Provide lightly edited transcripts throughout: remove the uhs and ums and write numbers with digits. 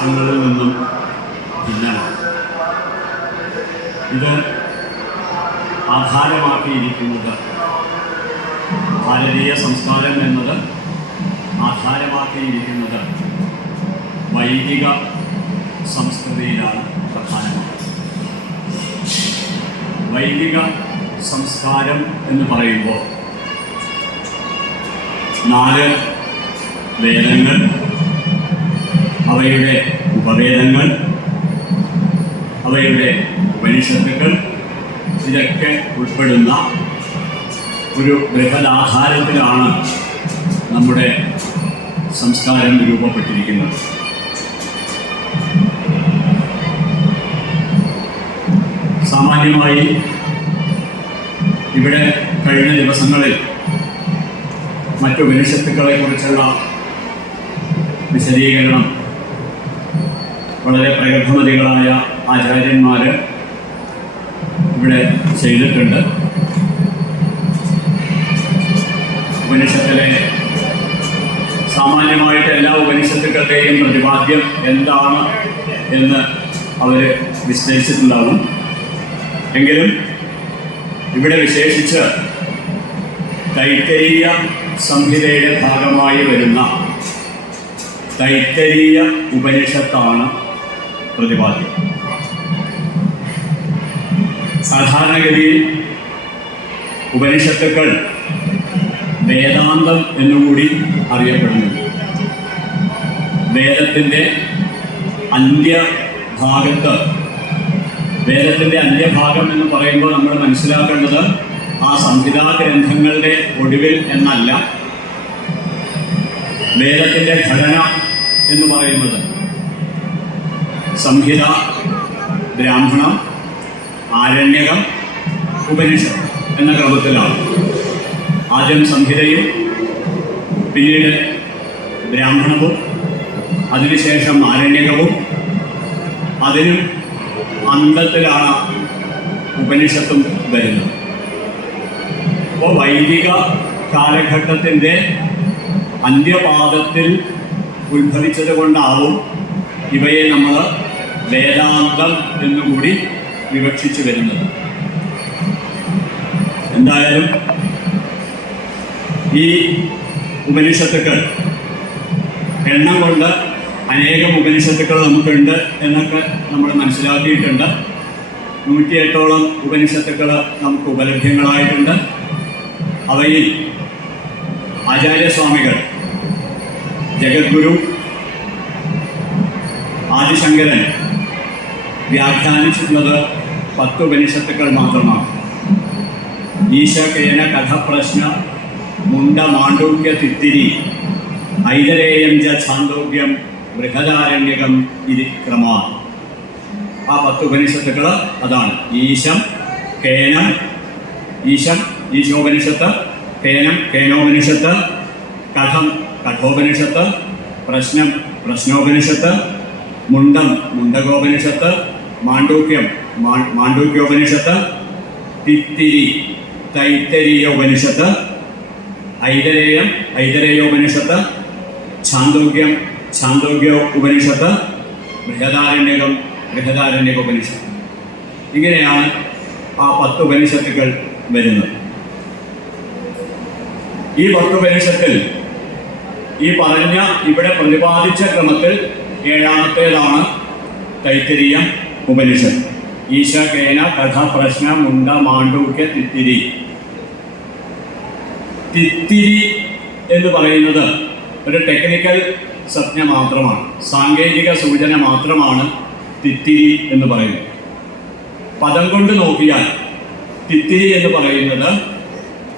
രാഷ്ട്രങ്ങളിൽ നിന്നും ഭിന്നമാണ്. ഇത് ആധാരമാക്കിയിരിക്കുന്നത്, ഭാരതീയ സംസ്കാരം എന്നത് ആധാരമാക്കിയിരിക്കുന്നത് വൈദിക സംസ്കൃതിയിലാണ് പ്രധാനമായത്. വൈദിക സംസ്കാരം എന്ന് പറയുമ്പോൾ 4 വേദങ്ങൾ, അവയുടെ ഉപവേദങ്ങൾ, അവയുടെ ഉപനിഷത്തുക്കൾ, ഇതൊക്കെ ഉൾപ്പെടുന്ന ഒരു ബൃഹദാധാരത്തിലാണ് നമ്മുടെ സംസ്കാരം രൂപപ്പെട്ടിരിക്കുന്നത്. സാമാന്യമായി ഇവിടെ കഴിഞ്ഞ ദിവസങ്ങളിൽ മറ്റു ഉപനിഷത്തുക്കളെക്കുറിച്ചുള്ള വിശദീകരണം വളരെ പ്രഗത്ഭമതികളായ ആചാര്യന്മാർ ഇവിടെ ചെയ്തിട്ടുണ്ട്. ഉപനിഷത്തിലെ സാമാന്യമായിട്ട് എല്ലാ ഉപനിഷത്തുക്കളുടെയും പ്രതിപാദ്യം എന്താണ് എന്ന് അവർ വിശ്ലേഷിച്ചിട്ടുണ്ടാവും. എങ്കിലും ഇവിടെ വിശേഷിച്ച് തൈത്തരീയ സംഹിതയുടെ ഭാഗമായി വരുന്ന തൈത്തരീയ ഉപനിഷത്താണ് പ്രതിപാദ്യം. സാധാരണഗതിയിൽ ഉപനിഷത്തുക്കൾ വേദാന്തം എന്നുകൂടി അറിയപ്പെടുന്നുണ്ട്. വേദത്തിൻ്റെ അന്ത്യഭാഗത്ത്, വേദത്തിൻ്റെ അന്ത്യഭാഗം എന്ന് പറയുമ്പോൾ നമ്മൾ മനസ്സിലാക്കേണ്ടത് ആ സംഹിതാ ഗ്രന്ഥങ്ങളുടെ ഒടുവിൽ എന്നല്ല. വേദത്തിൻ്റെ ഘടന എന്ന് പറയുന്നത് സംഹിത, ബ്രാഹ്മണം, ആരണ്യകം, ഉപനിഷത്ത് എന്ന ക്രമത്തിലാണ്. ആദ്യം സംഹിതയും പിന്നീട് ബ്രാഹ്മണവും അതിനുശേഷം ആരണ്യകവും അതിനും അന്തത്തിലാണ് ഉപനിഷത്തും വരുന്നത്. അപ്പോൾ വൈദിക കാലഘട്ടത്തിൻ്റെ അന്ത്യപാദത്തിൽ ഉത്ഭവിച്ചത് കൊണ്ടാവും ഇവയെ നമ്മൾ വേദാന്തം എന്നുകൂടി വിവക്ഷിച്ചു വരുന്നത്. എന്തായാലും ഈ ഉപനിഷത്തുക്കൾ എണ്ണം കൊണ്ട് അനേകം ഉപനിഷത്തുക്കൾ നമുക്കുണ്ട് എന്നൊക്കെ നമ്മൾ മനസ്സിലാക്കിയിട്ടുണ്ട്. 108ഓളം ഉപനിഷത്തുക്കൾ നമുക്ക് ഉപലഭ്യങ്ങളായിട്ടുണ്ട്. അവയിൽ ആചാര്യസ്വാമികൾ, ജഗദ്ഗുരു ആദിശങ്കരൻ വ്യാഖ്യാനിച്ചിട്ടുള്ളത് 10 ഉപനിഷത്തുക്കൾ മാത്രമാണ്. ഈശകേന കഥപ്രശ്ന മുണ്ട മാണ്ഡൂക്യ തിത്തിരി ഐതരേയം ച ഛാന്തോഗ്യം ബൃഹദാരണ്യകം ഇതി ക്രമാ. ആ 10 ഉപനിഷത്തുക്കൾ അതാണ്. ഈശം, കേനം, ഈശോപനിഷത്ത്, കേനം, കേനോപനിഷത്ത്, കഠം, കഠോപനിഷത്ത്, പ്രശ്നം, പ്രശ്നോപനിഷത്ത്, മുണ്ടം, മുണ്ടകോപനിഷത്ത്, മാണ്ഡൂക്യം, മാണ്ഡൂക്യോപനിഷത്ത്, തിത്തിരി, തൈത്തരീയ ഉപനിഷത്ത്, ഐതരേയം, ഐതരേയോപനിഷത്ത്, ഛാന്തോഗ്യം, ഛാന്തോഗ്യോ ഉപനിഷത്ത്, ബൃഹദാരണ്യകം, ബൃഹദാരണ്യകോപനിഷത്ത്. ഇങ്ങനെയാണ് ആ 10 ഉപനിഷത്തുക്കൾ വരുന്നത്. ഈ 10 ഉപനിഷത്തിൽ ഈ പറഞ്ഞ ഇവിടെ പ്രതിപാദിച്ച ക്രമത്തിൽ 7ാമത്തേതാണ് തൈത്തരീയ ഉപനിഷത്ത്. ഈശ, കേന, കഥ, പ്രശ്ന, മുണ്ട, മാണ്ഡൂക്യ, തിത്തിരി. തിത്തിരി എന്ന് പറയുന്നത് ഒരു ടെക്നിക്കൽ സംജ്ഞ മാത്രമാണ്, സാങ്കേതിക സൂചന മാത്രമാണ് തിത്തിരി എന്ന് പറയുന്നത്. പദം കൊണ്ട് നോക്കിയാൽ തിത്തിരി എന്ന് പറയുന്നത്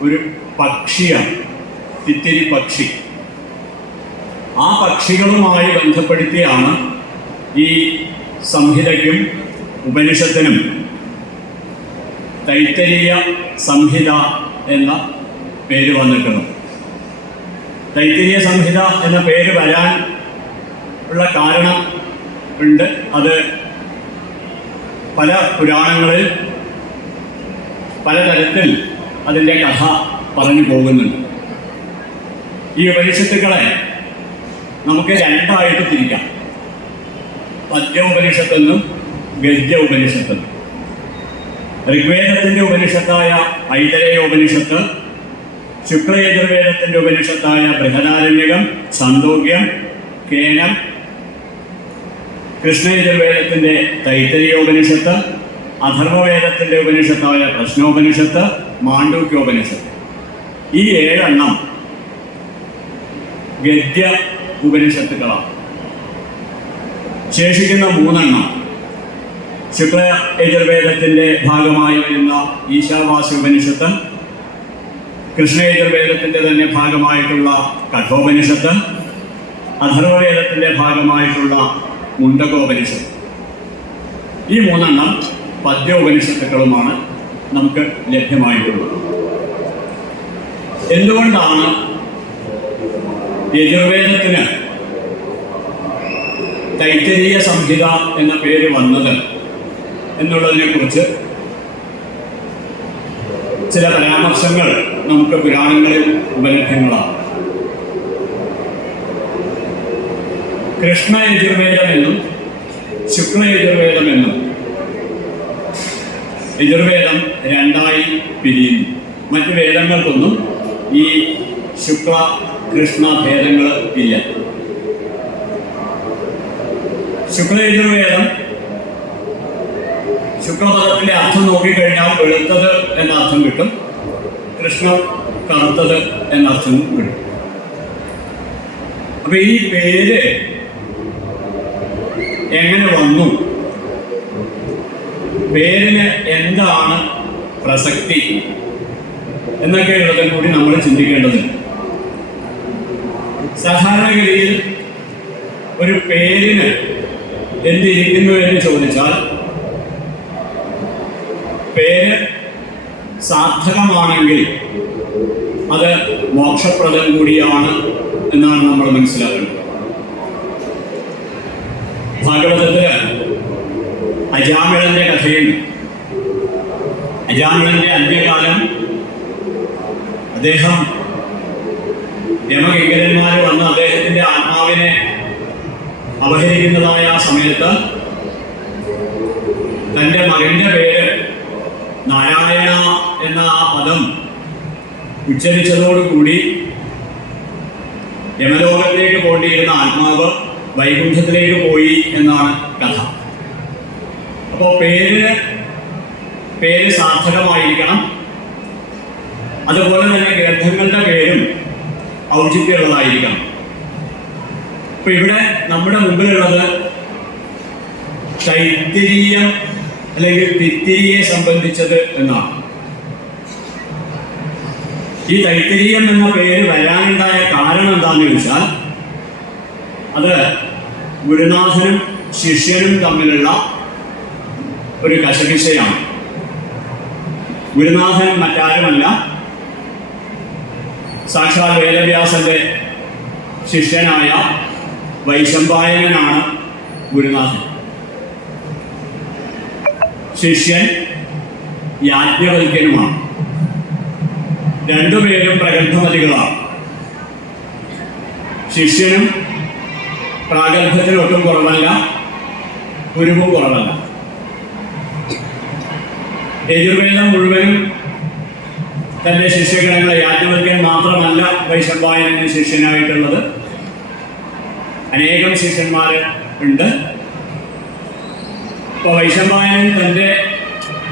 ഒരു പക്ഷിയാണ്. തിത്തിരി പക്ഷി. ആ പക്ഷികളുമായി ബന്ധപ്പെടുത്തിയാണ് ഈ സംഹിതയ്ക്കും ഉപനിഷത്തിനും തൈത്തരീയ സംഹിത എന്ന പേര് വന്നിട്ടുള്ളത്. തൈത്തരീയ സംഹിത എന്ന പേര് വരാൻ ഉള്ള കാരണം ഉണ്ട്. അത് പല പുരാണങ്ങളിൽ പലതരത്തിൽ അതിൻ്റെ കഥ പറഞ്ഞു പോകുന്നുണ്ട്. ഈ ഉപനിഷത്തുക്കളെ നമുക്ക് 2ആയിട്ട് തിരിക്കാം. പദ്യ ഉപനിഷത്തെന്നും ഗദ്യ ഉപനിഷത്തെന്നും. ഋഗ്വേദത്തിൻ്റെ ഉപനിഷത്തായ ഐതരേയ ഉപനിഷത്ത്, ശുക്ലയജുർവേദത്തിൻ്റെ ഉപനിഷത്തായ ബൃഹദാരണ്യകം, ഛാന്ദോഗ്യം, കേനം, കൃഷ്ണയജുർവേദത്തിൻ്റെ തൈത്തരീയോപനിഷത്ത്, അഥർവവേദത്തിൻ്റെ ഉപനിഷത്തായ പ്രശ്നോപനിഷത്ത്, മാണ്ഡൂക്യോപനിഷത്ത്. ഈ 7 എണ്ണം ഗദ്യ ഉപനിഷത്തുക്കളാണ്. ശേഷിക്കുന്ന 3 എണ്ണം ശുക്ല യജുർവേദത്തിൻ്റെ ഭാഗമായി വരുന്ന ഈശാവാസ്യ ഉപനിഷത്ത്, കൃഷ്ണയജുർവേദത്തിൻ്റെ തന്നെ ഭാഗമായിട്ടുള്ള കഠോപനിഷത്ത്, അഥർവവേദത്തിൻ്റെ ഭാഗമായിട്ടുള്ള മുണ്ടകോപനിഷത്ത്. ഈ 3 എണ്ണം പദ്യോപനിഷത്തുക്കളുമാണ് നമുക്ക് ലഭ്യമായിട്ടുള്ളത്. എന്തുകൊണ്ടാണ് യജുർവേദത്തിന് തൈത്തരീയ സംഹിത എന്ന പേര് വന്നത് എന്നുള്ളതിനെക്കുറിച്ച് ചില പരാമർശങ്ങൾ നമുക്ക് പുരാണങ്ങളിൽ ഉപലഭ്യങ്ങളാണ്. കൃഷ്ണ യജുർവേദമെന്നും ശുക്ല യജുർവേദമെന്നും യജുർവേദം 2ആയി പിരിയുന്നു. മറ്റു വേദങ്ങൾക്കൊന്നും ഈ ശുക്ല കൃഷ്ണ ഭേദങ്ങൾ ഇല്ല. ശുക്ലയജുർവേദം ശുക്ലപദത്തിന്റെ അർത്ഥം നോക്കിക്കഴിഞ്ഞാൽ വെളുത്തത് എന്ന അർത്ഥം കിട്ടും, കൃഷ്ണ കറുത്തത് എന്ന അർത്ഥം കിട്ടും. അപ്പൊ ഈ പേര് എങ്ങനെ വന്നു, പേരിന് എന്താണ് പ്രസക്തി എന്നൊക്കെയുള്ളതും കൂടി നമ്മൾ ചിന്തിക്കേണ്ടതുണ്ട്. സാധാരണഗതിയിൽ ഒരു പേരിന് എന്തിരിക്കുന്നു എന്ന് ചോദിച്ചാൽ, പേര് സാർത്ഥകമാണെങ്കിൽ അത് മോക്ഷപ്രദം കൂടിയാണ് എന്നാണ് നമ്മൾ മനസ്സിലാക്കുന്നത്. ഭാഗവതത്തില് അജാമിളന്റെ കഥയിൽ അജാമിളന്റെ അന്ത്യകാലം അദ്ദേഹം യമകിങ്കരന്മാർ വന്ന് അദ്ദേഹത്തിന്റെ ആത്മാവിനെ അപഹരിക്കുന്നതായ ആ സമയത്ത് തൻ്റെ മകന്റെ പേര് നാരായണ എന്ന ആ പദം ഉച്ചരിച്ചതോടുകൂടി യമലോകത്തേക്ക് പോണ്ടിയിരുന്ന ആത്മാവ് വൈകുണ്ഠത്തിലേക്ക് പോയി എന്നാണ് കഥ. അപ്പോൾ പേര് സാർത്ഥകമായിരിക്കണം. അതുപോലെ തന്നെ ഗ്രന്ഥങ്ങളുടെ പേരും ഔചിത്യമുള്ളതായിരിക്കണം. അപ്പൊ ഇവിടെ നമ്മുടെ മുമ്പിലുള്ളത് തൈത്തിരീയം അല്ലെങ്കിൽ തിത്തിരിയെ സംബന്ധിച്ചത് എന്നാണ്. ഈ തൈത്തിരീയം എന്ന പേര് വരാനുണ്ടായ കാരണം എന്താണെന്ന് ചോദിച്ചാൽ, അത് ഗുരുനാഥനും ശിഷ്യനും തമ്മിലുള്ള ഒരു കശപിശയാണ്. ഗുരുനാഥൻ മറ്റാരുമല്ല, സാക്ഷാൽ വേദവ്യാസന്റെ ശിഷ്യനായ വൈശമ്പായനനാണ് ഗുരുനാഥൻ. ശിഷ്യൻ യാജ്ഞവൽക്യനുമാണ്. രണ്ടുപേരും പ്രഗത്ഭമതികളാണ്. ശിഷ്യനും പ്രാഗൽഭ്യത്തിനൊട്ടും കുറവല്ല, ഗുരുവും കുറവല്ല. യജുർവേദം മുഴുവനും തൻ്റെ ശിഷ്യഗണങ്ങളെ, യാജ്ഞവൽക്യൻ മാത്രമല്ല വൈശമ്പായനന് ശിഷ്യനായിട്ടുള്ളത്, അനേകം ശിഷ്യന്മാർ ഉണ്ട്. അപ്പോൾ വൈശമ്പായനൻ തൻ്റെ